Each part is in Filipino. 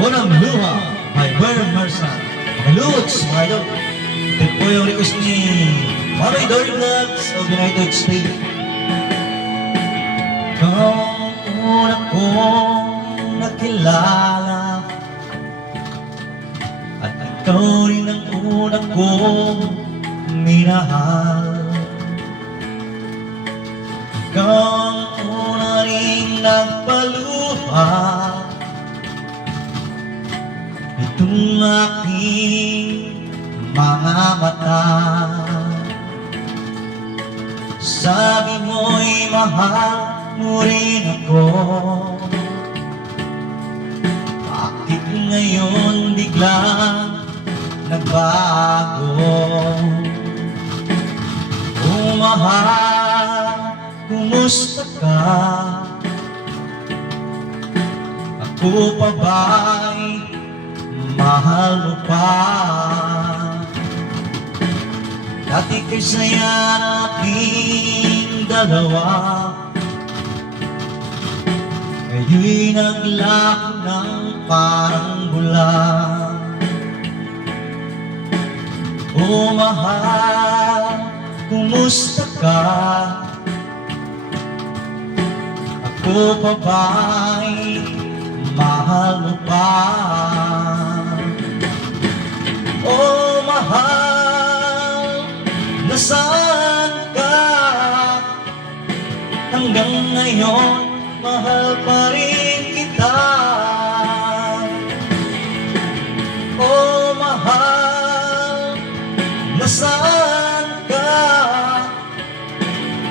Unang Luha by Bern Marsan. Lutz, mga idol. Ito po yung request ni Mami Dory Vlogs of United States. Kung una kong nakilala at ikaw rin ang una kong minahal, ikaw ang una rin nagpaluha itong aking mga mata. Sabi mo'y mahal mo rin ako. Bakit ngayon biglang nagbago? Oh mahal, kumusta ka? Ako pa ba'y mahal mo pa? Dati kay saya nating dalawa, ngayon'y naglako ng parang bula. Oh mahal, kumusta ka? Ako pa ba'y mahal mo pa? Oh mahal, nasaan ka? Hanggang ngayon, mahal pa rin kita. Oh mahal, nasaan ka?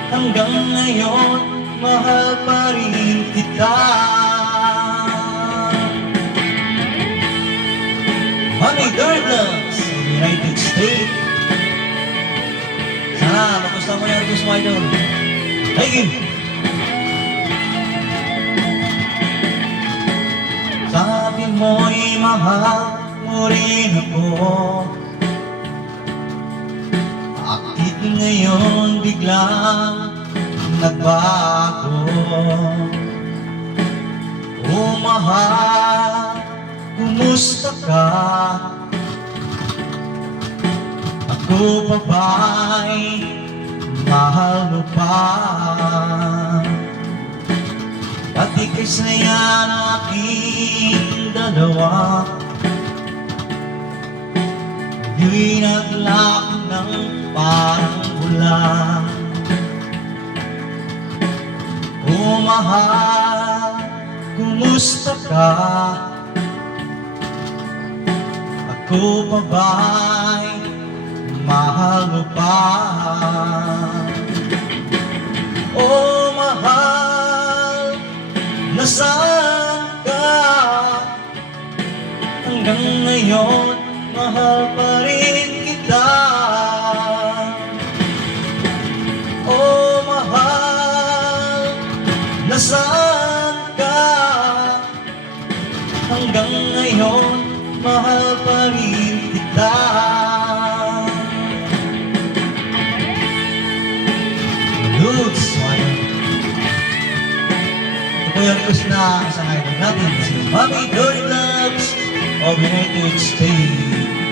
Hanggang ngayon, mahal pa rin kita. Honey Gardens of the United States. Sana magustuhan mo yung request mo, idol. Thank you. Sabi mo'y mahal mo rin ako. Bakit ngayon biglang nagbago? Oh mahal, kumusta ka? Ako pa ba'y mahal mo pa? Dati kay saya nating dalawa, ngayon'y naglako ng parang bula. Oh mahal, kumusta ka? Ako pa ba'y mahal mo pa? Oh mahal, nasaan ka? Hanggang ngayon, mahal pa rin kita. Oh mahal, nasaan ka? Hanggang ngayon, mahal pa rin kita. Lutz, ito po yung request na isang idol natin, si Mami Dory Vlogs of United States.